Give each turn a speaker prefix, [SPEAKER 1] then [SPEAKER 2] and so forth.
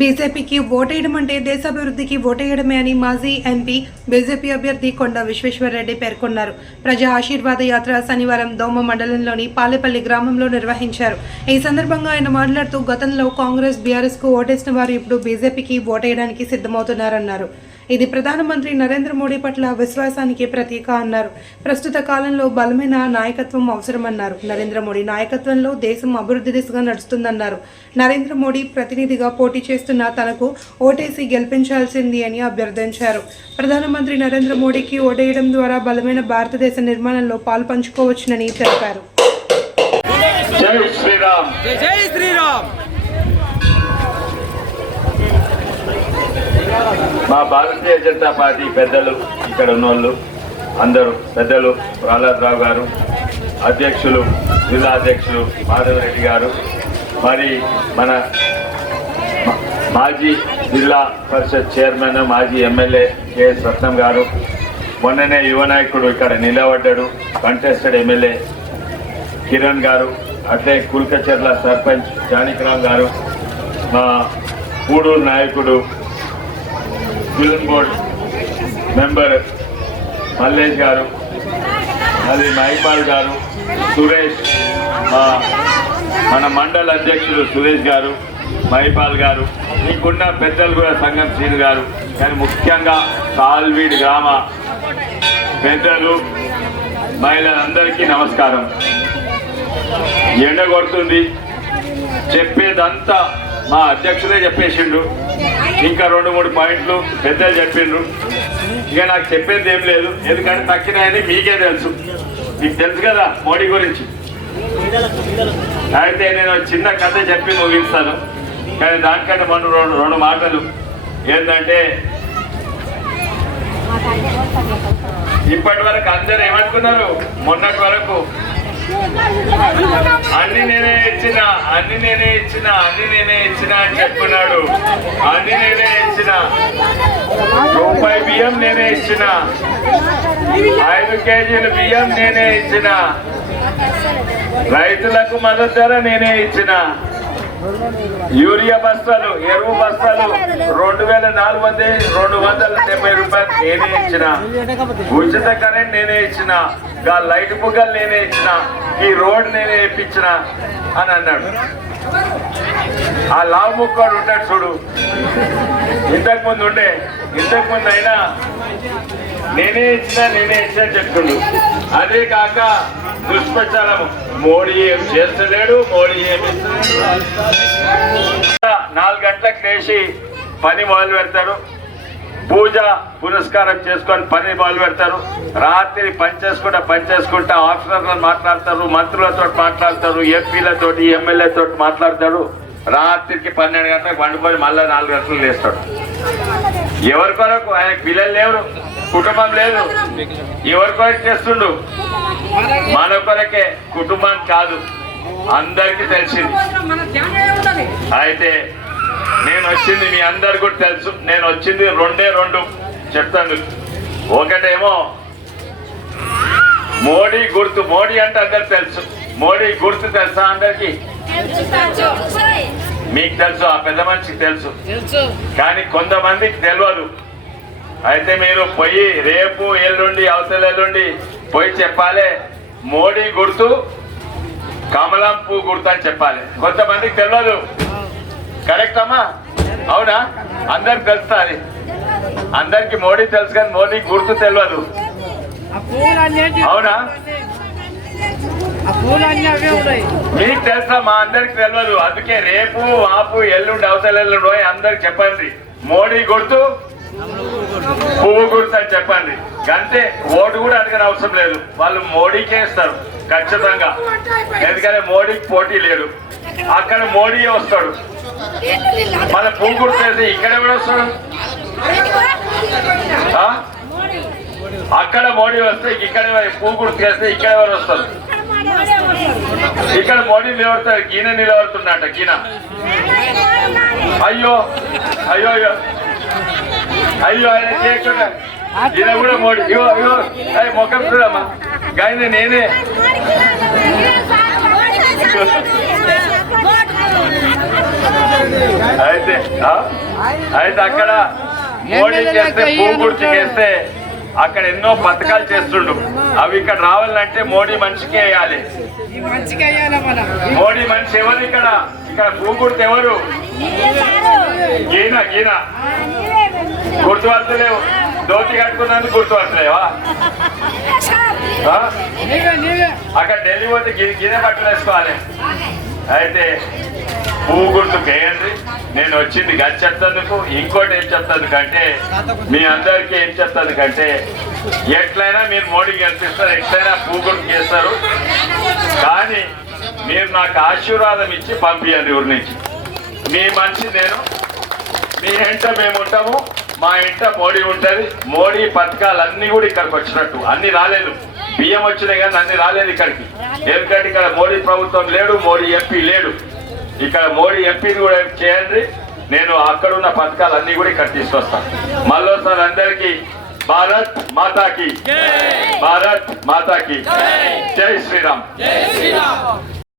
[SPEAKER 1] బీజేపీకి ఓటేయడం అంటే దేశాభివృద్ధికి ఓటేయడమే అని మాజీ ఎంపీ బీజేపీ అభ్యర్థి కొండ విశ్వేశ్వరరెడ్డి పేర్కొన్నారు. ప్రజా ఆశీర్వాద యాత్ర శనివారం దోమ మండలంలోని పాలేపల్లి గ్రామంలో నిర్వహించారు. ఈ సందర్భంగా ఆయన మాట్లాడుతూ గతంలో కాంగ్రెస్ బీఆర్ఎస్కు ఓటేసిన వారు ఇప్పుడు బీజేపీకి ఓటేయడానికి సిద్ధమవుతున్నారన్నారు. ఇది ప్రధానమంత్రి నరేంద్ర మోడీ పట్ల విశ్వాసానికి ప్రతీక అన్నారు. ప్రస్తుత కాలంలో బలమైన నాయకత్వం అవసరమన్నారు. నరేంద్ర మోడీ నాయకత్వంలో దేశం అభివృద్ధి దిశగా నడుస్తుందన్నారు. నరేంద్ర మోడీ ప్రతినిధిగా పోటీ చేస్తున్న తనకు ఓటేసి గెలిపించాల్సింది అని అభ్యర్థించారు. ప్రధానమంత్రి నరేంద్ర మోడీకి ఓటేయడం ద్వారా బలమైన భారతదేశ నిర్మాణంలో పాలు పంచుకోవచ్చునని తెలిపారు.
[SPEAKER 2] జై శ్రీరామ్.
[SPEAKER 3] జై జై శ్రీరామ్.
[SPEAKER 2] మా భారతీయ జనతా పార్టీ పెద్దలు ఇక్కడ ఉన్నోళ్ళు అందరూ పెద్దలు ప్రహ్లాదరావు గారు అధ్యక్షులు జిల్లా అధ్యక్షులు మాధవరెడ్డి గారు మరి మన మాజీ జిల్లా పరిషత్ చైర్మన్ మాజీ ఎమ్మెల్యే కెఎస్ రత్నం గారు. మొన్ననే యువ నాయకుడు ఇక్కడ నిలబడ్డాడు కంటెస్టెడ్ ఎమ్మెల్యే కిరణ్ గారు అట్లే కుల్కచర్ల సర్పంచ్ జానకిరామ్ గారు మా పూడూరు నాయకుడు ఫిల్మ్ బోర్డ్ మెంబర్ మల్లేష్ గారు అది మహిపాల్ గారు సురేష్ మా మన మండల అధ్యక్షులు సురేష్ గారు మహిపాల్ గారు మీకున్న పెద్దలు కూడా సంగం శ్రీను గారు కానీ ముఖ్యంగా సాల్వీడ్ గ్రామ పెద్దలు మహిళలందరికీ నమస్కారం. ఎండ కొడుతుంది చెప్పేదంతా మా అధ్యక్షుడే చెప్పేసిండు. ఇంకా రెండు మూడు పాయింట్లు పెద్దలు చెప్పిండ్రు. ఇక నాకు చెప్పేది ఏం లేదు. ఎందుకంటే తక్కినాయని మీకే తెలుసు. మీకు తెలుసు కదా మోడీ గురించి. అయితే నేను చిన్న కథ చెప్పి ముగిస్తాను. కానీ దానికంటే మనం రెండు రెండు మాటలు. ఏంటంటే ఇప్పటి వరకు అందరు ఏమనుకున్నారు? మొన్నటి వరకు అన్ని నేనే ఇచ్చిన అన్ని నేనే ఇచ్చిన అన్ని నేనే ఇచ్చిన అని చెప్పున్నాడు. అన్ని నేనే ఇచ్చిన. రూపాయి బియ్యం నేనే ఇచ్చిన. ఐదు కేజీల బియ్యం నేనే ఇచ్చిన. రైతులకు మద్దతు ధర నేనే ఇచ్చిన. యూరియా బస్తాలు ఎరువు బస్తాలు రెండు వేల నాలుగు వందల రెండు వందల డెబ్బై రూపాయలు నేనే ఇచ్చిన. ఉచిత కరెంట్ నేనే ఇచ్చిన. గా లైట్ బుగ్గలు నేనే ఇచ్చిన. ఈ రోడ్ నేనే ఇప్పించిన అని అన్నాడు. ఆ లావు ముక్కోడు ఉంటాడు చూడు. ఇంతకు ముందు ఉండే ఇంతకు ముందు అయినా నేనే ఇచ్చిన నేనే ఇచ్చిన చెప్తుండు. అదే కాక దుష్ప్రచారం. మోడీ ఏం చేస్తలేడు మోడీ ఏం నాలుగు గంటలకు లేచి పని మొదలు పెడతారు. పూజ పురస్కారం చేసుకొని పని మొదలు పెడతారు. రాత్రి పని చేసుకుంటా పని చేసుకుంటా ఆఫీసర్లను మాట్లాడతారు మంత్రులతో మాట్లాడతారు ఎంపీలతో ఎమ్మెల్యేతో మాట్లాడతారు. రాత్రికి పన్నెండు గంటలకు వండుకొని మళ్ళీ నాలుగు గంటలు లేస్తాడు. ఎవరి కొరకు? ఆయన పిల్లలు లేరు కుటుంబం లేదు. ఎవరి కొరకు చేస్తుండు? మన కొరకే కుటుంబం కాదు. అందరికీ తెలిసింది. అయితే నేను వచ్చింది మీ అందరు కూడా తెలుసు. నేను వచ్చింది రెండే రెండు చెప్తాను. ఒకటేమో మోడీ గుర్తు మోడీ అంటే అందరు తెలుసు. మోడీ గుర్తు తెలుసా అందరికి? మీకు తెలుసు ఆ పెద్ద మనిషికి తెలుసు. కానీ కొంతమందికి తెలియదు అయితే మీరు పోయి రేపు ఎల్లుండి అవతల ఎల్లుండి పోయి చెప్పాలి. మోడీ గుర్తు కమలం పువ్వు గుర్తు అని చెప్పాలి. కొంతమందికి తెలియదు కరెక్ట్ అమ్మా? అవునా? అందరికి తెలుస్తా అది. అందరికి మోడీ తెలుసు కానీ మోడీ గుర్తు తెలియదు? అవునా
[SPEAKER 3] ఆ పూలు అన్నీ అవే ఉన్నాయి
[SPEAKER 2] మీకు తెలుసా మా అందరికి తెలియదు అందుకే రేపు ఆపు ఎల్లుండి అవతల ఎల్లుండి పోయి అందరికి చెప్పండి. మోడీ గుర్తు? పువ్వు గుర్తు అని చెప్పండి. అంతే ఓటు కూడా అడగని అవసరం లేదు. వాళ్ళు మోడీకే ఇస్తారు ఖచ్చితంగా. ఎందుకంటే మోడీకి పోటీ లేదు అక్కడ మోడీ వస్తాడు. మన పువ్వు గుర్తు వేసి ఇక్కడ కూడా వస్తాడు? అక్కడ మోడీ వస్తే ఇక్కడ పువ్వు గుర్తు వేస్తే ఇక్కడ ఎవరు వస్తారు? ఇక్కడ మోడీ నిలబడతాడు గీన నిలబడుతున్నట్ట గీన అయ్యో అయ్యో అయ్యో. అయ్యో ఆయన చేయకుండా ఈయన కూడా మోడీ. అయ్యో అయ్యో అయ్యి ముఖం చూడమ్మా. కానీ నేనే. అయితే అయితే అక్కడ మోడీ చేస్తే పువ్వు గుర్తుకేస్తే అక్కడ ఎన్నో పథకాలు చేస్తుండు. అవి ఇక్కడ రావాలంటే మోడీ మనిషికి వేయాలి. మోడీ మనిషి ఎవరు ఇక్కడ? ఇక్కడ పువ్వు గుర్తు ఎవరు? గీన గీన గుర్తుపడతలేవు ధోతి కట్టుకున్నందుకు
[SPEAKER 3] నీవే
[SPEAKER 2] అక్కడ ఢిల్లీ పోతే గిన్నె బట్టలు వేసుకోవాలి. అయితే పువ్వు గుర్తు వేయండి నేను వచ్చింది గది చెప్తందుకు ఇంకోటి ఏం చెప్తాను కంటే మీ అందరికీ ఏం చెప్తాను కంటే ఎట్లయినా మీరు మోడీ గెలిపిస్తారు ఎట్లయినా పువ్వు గుర్తు చేస్తారు. కానీ మీరు నాకు ఆశీర్వాదం ఇచ్చి పంపించండి ఊరి నుంచి. మీ మనిషి నేను మీ ఇంట మేము ఉంటాము మా ఇంట మోడీ ఉంటుంది. మోడీ పథకాలన్నీ కూడా ఇక్కడికి వచ్చినట్టు అన్ని రాలేదు. బియ్యం వచ్చినాయి కానీ అన్ని రాలేదు ఇక్కడికి. ఎందుకంటే ఇక్కడ మోడీ ప్రభుత్వం లేడు మోడీ ఎంపీ లేడు. ఇక్కడ మోడీ ఎంపీని కూడా చేయండి. నేను అక్కడ ఉన్న పథకాలన్నీ కూడా ఇక్కడ తీసుకొస్తాను మళ్ళీసారి అందరికీ భారత్ మాతాకి. భారత్ మాతాకి. జై శ్రీరామ్.